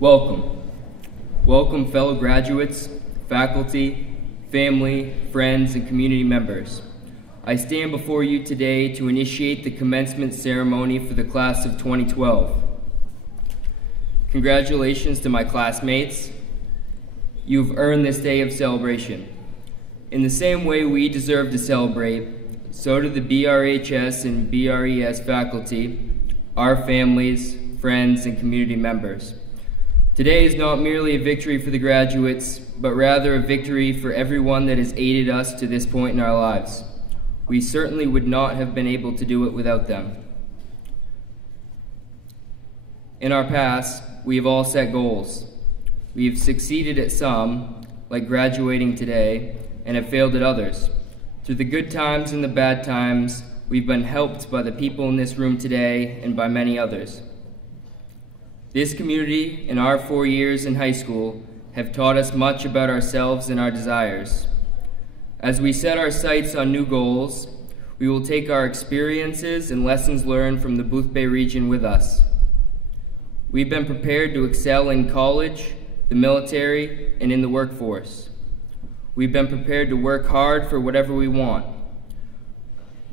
Welcome. Welcome, fellow graduates, faculty, family, friends, and community members. I stand before you today to initiate the commencement ceremony for the class of 2012. Congratulations to my classmates. You've earned this day of celebration. In the same way we deserve to celebrate, so do the BRHS and BRES faculty, our families, friends, and community members. Today is not merely a victory for the graduates, but rather a victory for everyone that has aided us to this point in our lives. We certainly would not have been able to do it without them. In our past, we have all set goals. We have succeeded at some, like graduating today, and have failed at others. Through the good times and the bad times, we've been helped by the people in this room today and by many others. This community and our 4 years in high school have taught us much about ourselves and our desires. As we set our sights on new goals, we will take our experiences and lessons learned from the Boothbay region with us. We've been prepared to excel in college, the military, and in the workforce. We've been prepared to work hard for whatever we want.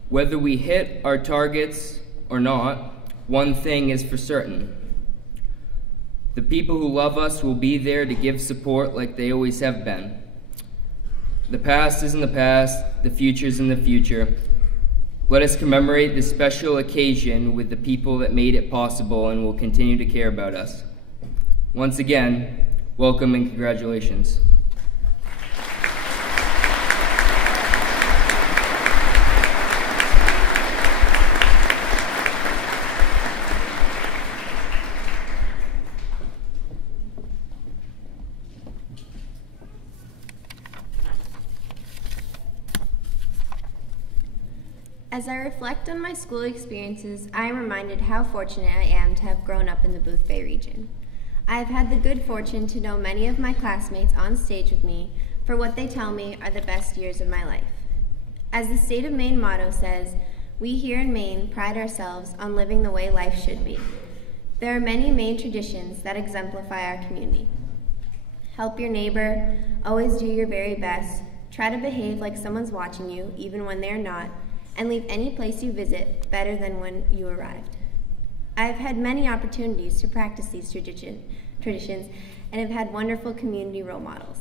Whether we hit our targets or not, one thing is for certain. The people who love us will be there to give support like they always have been. The past is in the past, the future is in the future. Let us commemorate this special occasion with the people that made it possible and will continue to care about us. Once again, welcome and congratulations. As I reflect on my school experiences, I am reminded how fortunate I am to have grown up in the Boothbay region. I have had the good fortune to know many of my classmates on stage with me for what they tell me are the best years of my life. As the State of Maine motto says, we here in Maine pride ourselves on living the way life should be. There are many Maine traditions that exemplify our community. Help your neighbor, always do your very best, try to behave like someone's watching you even when they are not, and leave any place you visit better than when you arrived. I have had many opportunities to practice these traditions and have had wonderful community role models.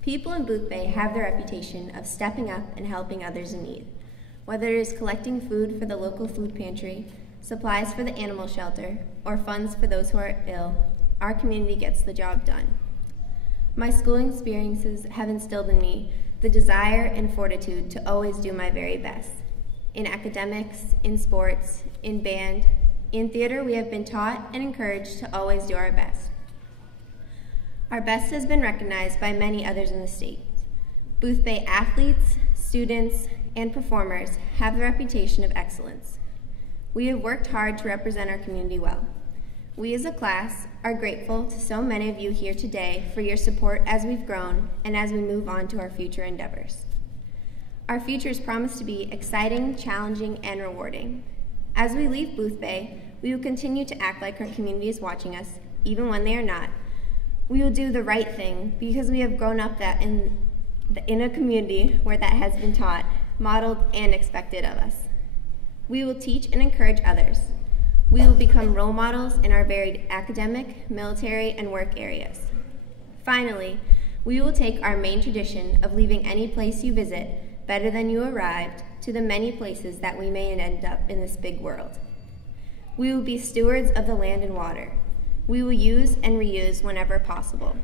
People in Boothbay have the reputation of stepping up and helping others in need. Whether it is collecting food for the local food pantry, supplies for the animal shelter, or funds for those who are ill, our community gets the job done. My schooling experiences have instilled in me the desire and fortitude to always do my very best. In academics, in sports, in band, in theater, we have been taught and encouraged to always do our best. Our best has been recognized by many others in the state. Boothbay athletes, students, and performers have the reputation of excellence. We have worked hard to represent our community well. We as a class are grateful to so many of you here today for your support as we've grown and as we move on to our future endeavors. Our futures promise to be exciting, challenging, and rewarding. As we leave Boothbay, we will continue to act like our community is watching us, even when they are not. We will do the right thing because we have grown up in a community where that has been taught, modeled, and expected of us. We will teach and encourage others. We will become role models in our varied academic, military, and work areas. Finally, we will take our main tradition of leaving any place you visit better than you arrived to the many places that we may end up in this big world. We will be stewards of the land and water. We will use and reuse whenever possible.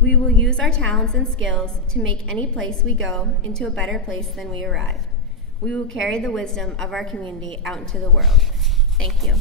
We will use our talents and skills to make any place we go into a better place than we arrived. We will carry the wisdom of our community out into the world. Thank you.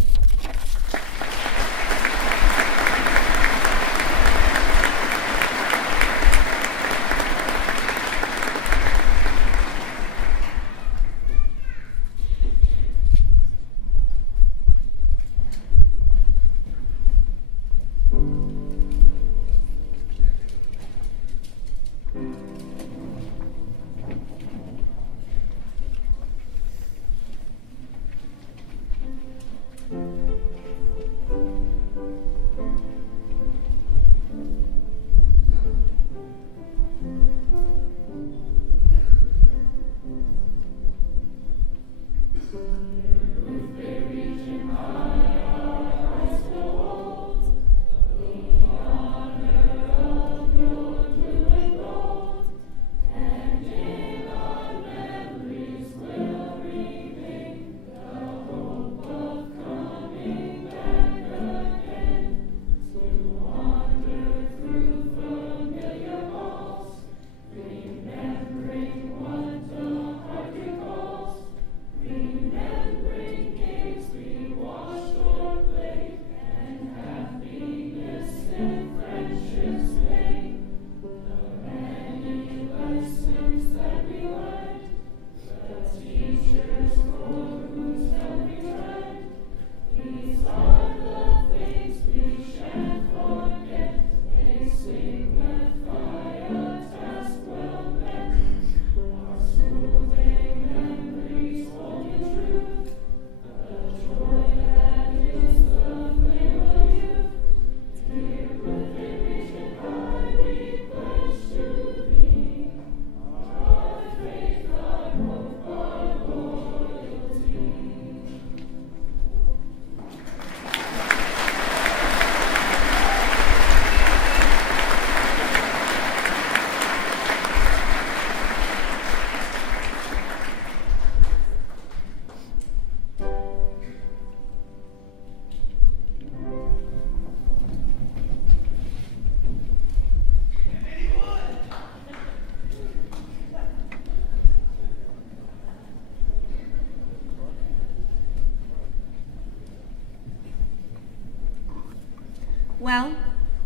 Well,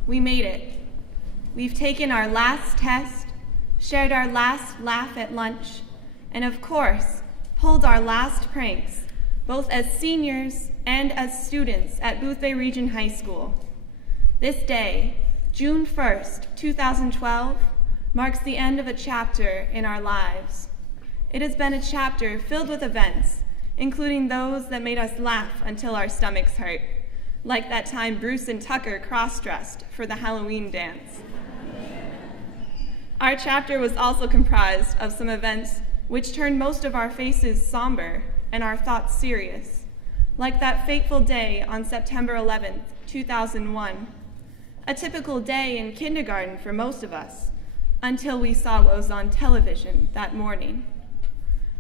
we made it. We've taken our last test, shared our last laugh at lunch, and of course, pulled our last pranks, both as seniors and as students at Boothbay Region High School. This day, June 1st, 2012, marks the end of a chapter in our lives. It has been a chapter filled with events, including those that made us laugh until our stomachs hurt, like that time Bruce and Tucker cross-dressed for the Halloween dance. Our chapter was also comprised of some events which turned most of our faces somber and our thoughts serious, like that fateful day on September 11th, 2001, a typical day in kindergarten for most of us, until we saw what was on television that morning.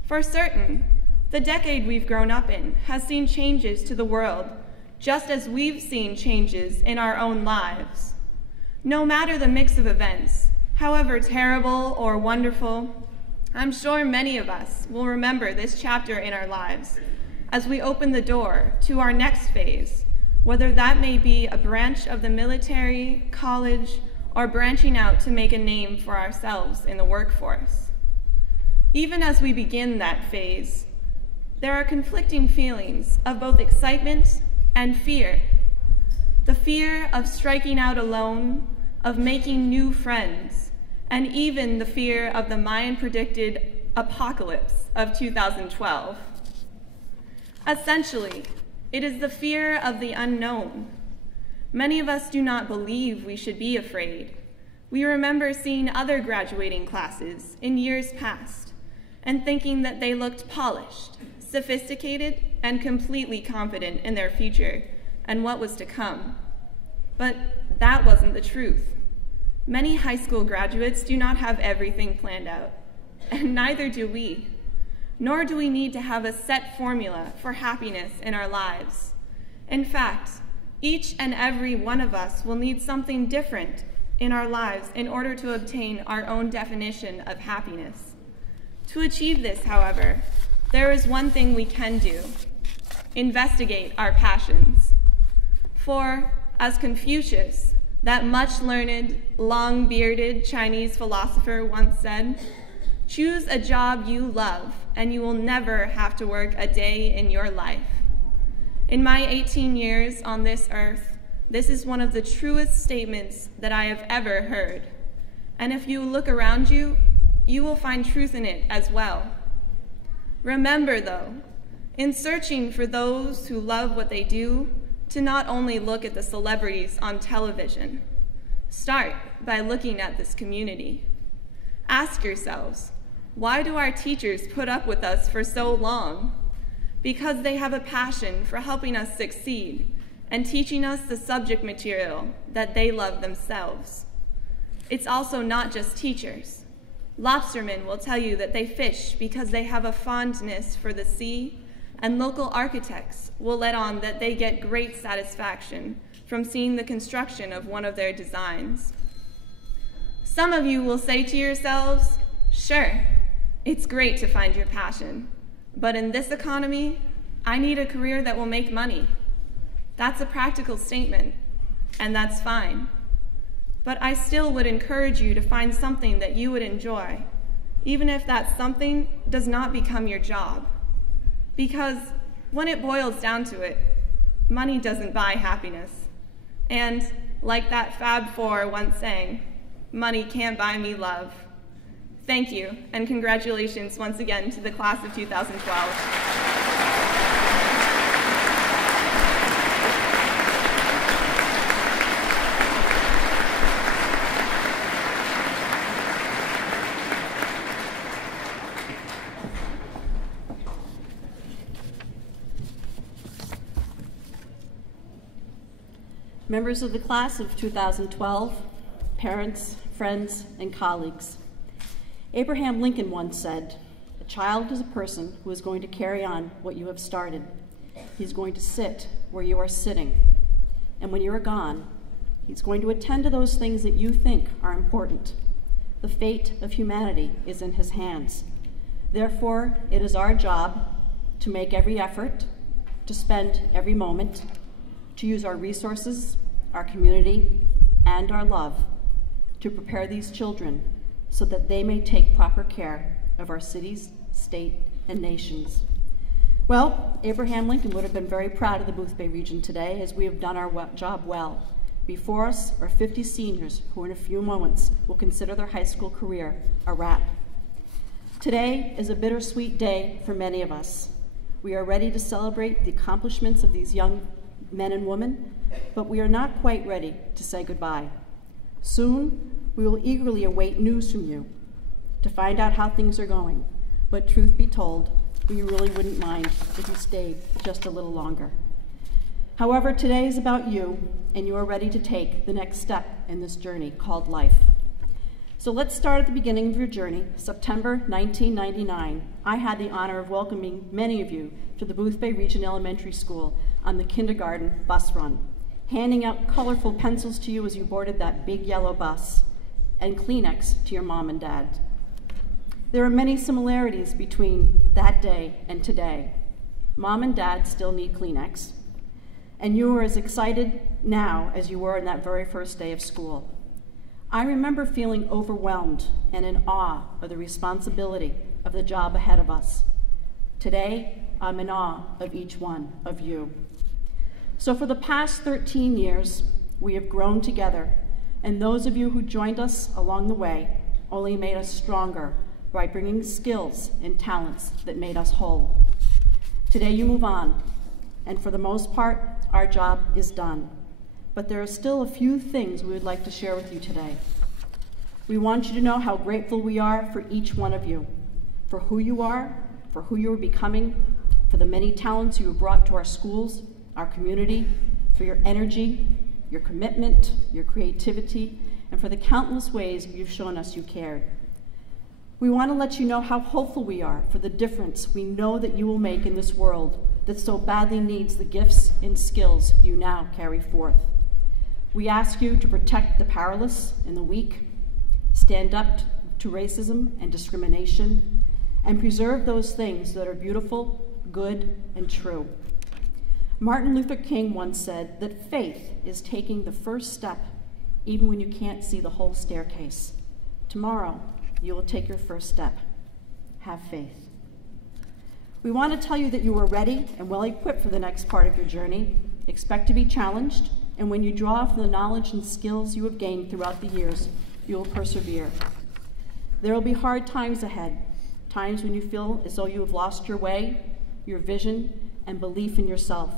For certain, the decade we've grown up in has seen changes to the world, just as we've seen changes in our own lives. No matter the mix of events, however terrible or wonderful, I'm sure many of us will remember this chapter in our lives as we open the door to our next phase, whether that may be a branch of the military, college, or branching out to make a name for ourselves in the workforce. Even as we begin that phase, there are conflicting feelings of both excitement and fear. The fear of striking out alone, of making new friends, and even the fear of the Mayan-predicted apocalypse of 2012. Essentially, it is the fear of the unknown. Many of us do not believe we should be afraid. We remember seeing other graduating classes in years past and thinking that they looked polished, sophisticated, and completely confident in their future and what was to come. But that wasn't the truth. Many high school graduates do not have everything planned out, and neither do we. Nor do we need to have a set formula for happiness in our lives. In fact, each and every one of us will need something different in our lives in order to obtain our own definition of happiness. To achieve this, however, there is one thing we can do: investigate our passions. For, as Confucius, that much-learned, long-bearded Chinese philosopher once said, "Choose a job you love, and you will never have to work a day in your life." In my 18 years on this earth, this is one of the truest statements that I have ever heard. And if you look around you, you will find truth in it as well. Remember, though, in searching for those who love what they do, to not only look at the celebrities on television. Start by looking at this community. Ask yourselves, why do our teachers put up with us for so long? Because they have a passion for helping us succeed and teaching us the subject material that they love themselves. It's also not just teachers. Lobstermen will tell you that they fish because they have a fondness for the sea, and local architects will let on that they get great satisfaction from seeing the construction of one of their designs. Some of you will say to yourselves, sure, it's great to find your passion, but in this economy, I need a career that will make money. That's a practical statement, and that's fine. But I still would encourage you to find something that you would enjoy, even if that something does not become your job. Because when it boils down to it, money doesn't buy happiness. And like that Fab Four once sang, money can't buy me love. Thank you, and congratulations once again to the class of 2012. Members of the class of 2012, parents, friends, and colleagues. Abraham Lincoln once said, "A child is a person who is going to carry on what you have started. He's going to sit where you are sitting. And when you are gone, he's going to attend to those things that you think are important. The fate of humanity is in his hands. Therefore, it is our job to make every effort, to spend every moment, to use our resources, our community, and our love to prepare these children so that they may take proper care of our cities, state, and nations. Well, Abraham Lincoln would have been very proud of the Boothbay region today, as we have done our job well. Before us are 50 seniors who in a few moments will consider their high school career a wrap. Today is a bittersweet day for many of us. We are ready to celebrate the accomplishments of these young men and women, but we are not quite ready to say goodbye. Soon, we will eagerly await news from you to find out how things are going, but truth be told, we really wouldn't mind if you stayed just a little longer. However, today is about you, and you are ready to take the next step in this journey called life. So let's start at the beginning of your journey, September 1999. I had the honor of welcoming many of you to the Boothbay Region Elementary School on the kindergarten bus run, handing out colorful pencils to you as you boarded that big yellow bus, and Kleenex to your mom and dad. There are many similarities between that day and today. Mom and dad still need Kleenex, and you are as excited now as you were on that very first day of school. I remember feeling overwhelmed and in awe of the responsibility of the job ahead of us. Today, I'm in awe of each one of you. So for the past 13 years, we have grown together, and those of you who joined us along the way only made us stronger by bringing skills and talents that made us whole. Today you move on, and for the most part, our job is done. But there are still a few things we would like to share with you today. We want you to know how grateful we are for each one of you, for who you are, for who you are becoming, for the many talents you have brought to our schools, our community, for your energy, your commitment, your creativity, and for the countless ways you've shown us you cared. We want to let you know how hopeful we are for the difference we know that you will make in this world that so badly needs the gifts and skills you now carry forth. We ask you to protect the powerless and the weak, stand up to racism and discrimination, and preserve those things that are beautiful, good, and true. Martin Luther King once said that faith is taking the first step even when you can't see the whole staircase. Tomorrow, you will take your first step. Have faith. We want to tell you that you are ready and well equipped for the next part of your journey. Expect to be challenged, and when you draw from the knowledge and skills you have gained throughout the years, you will persevere. There will be hard times ahead, times when you feel as though you have lost your way, your vision, and belief in yourself.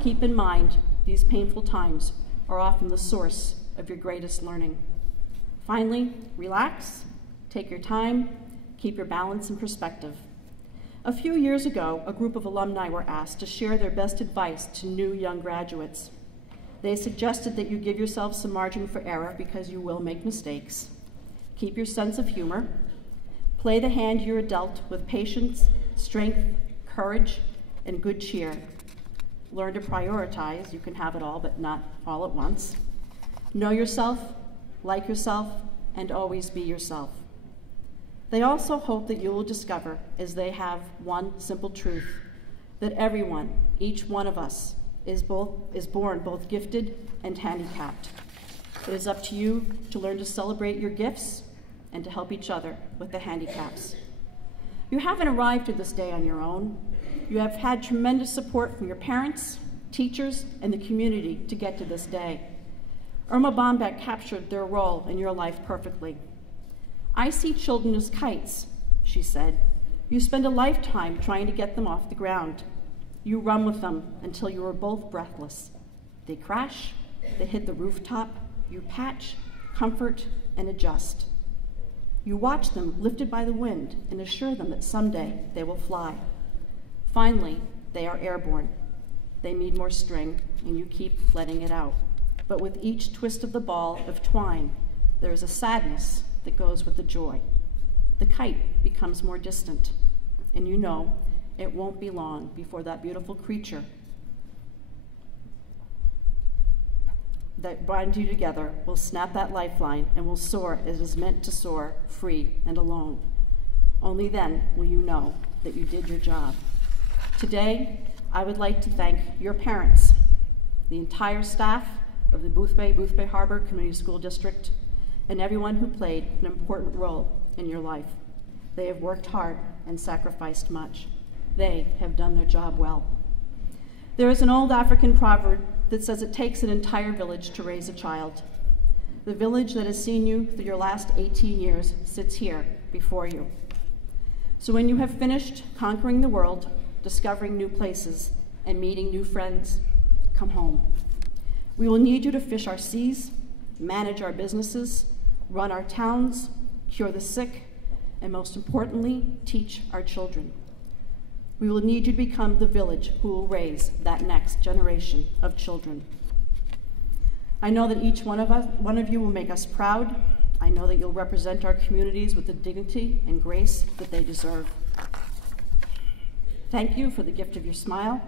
Keep in mind, these painful times are often the source of your greatest learning. Finally, relax, take your time, keep your balance and perspective. A few years ago, a group of alumni were asked to share their best advice to new young graduates. They suggested that you give yourself some margin for error because you will make mistakes. Keep your sense of humor. Play the hand you are dealt with patience, strength, courage, and good cheer. Learn to prioritize. You can have it all, but not all at once. Know yourself, like yourself, and always be yourself. They also hope that you will discover, as they have, one simple truth, that everyone, each one of us, is born both gifted and handicapped. It is up to you to learn to celebrate your gifts and to help each other with the handicaps. You haven't arrived at this day on your own. You have had tremendous support from your parents, teachers, and the community to get to this day. Irma Bombeck captured their role in your life perfectly. I see children as kites, she said. You spend a lifetime trying to get them off the ground. You run with them until you are both breathless. They crash, they hit the rooftop, you patch, comfort, and adjust. You watch them lifted by the wind and assure them that someday they will fly. Finally, they are airborne. They need more string, and you keep letting it out. But with each twist of the ball of twine, there is a sadness that goes with the joy. The kite becomes more distant, and you know it won't be long before that beautiful creature that binds you together will snap that lifeline and will soar as it is meant to soar, free and alone. Only then will you know that you did your job. Today, I would like to thank your parents, the entire staff, of the Boothbay Harbor Community School District, and everyone who played an important role in your life. They have worked hard and sacrificed much. They have done their job well. There is an old African proverb that says it takes an entire village to raise a child. The village that has seen you through your last 18 years sits here before you. So when you have finished conquering the world, discovering new places, and meeting new friends, come home. We will need you to fish our seas, manage our businesses, run our towns, cure the sick, and most importantly, teach our children. We will need you to become the village who will raise that next generation of children. I know that each one of you will make us proud. I know that you'll represent our communities with the dignity and grace that they deserve. Thank you for the gift of your smile,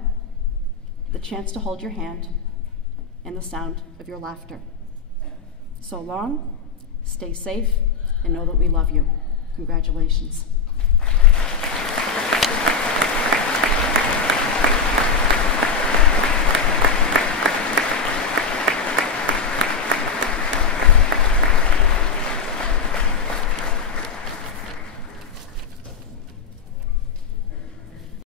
the chance to hold your hand, and the sound of your laughter. So long, stay safe, and know that we love you. Congratulations.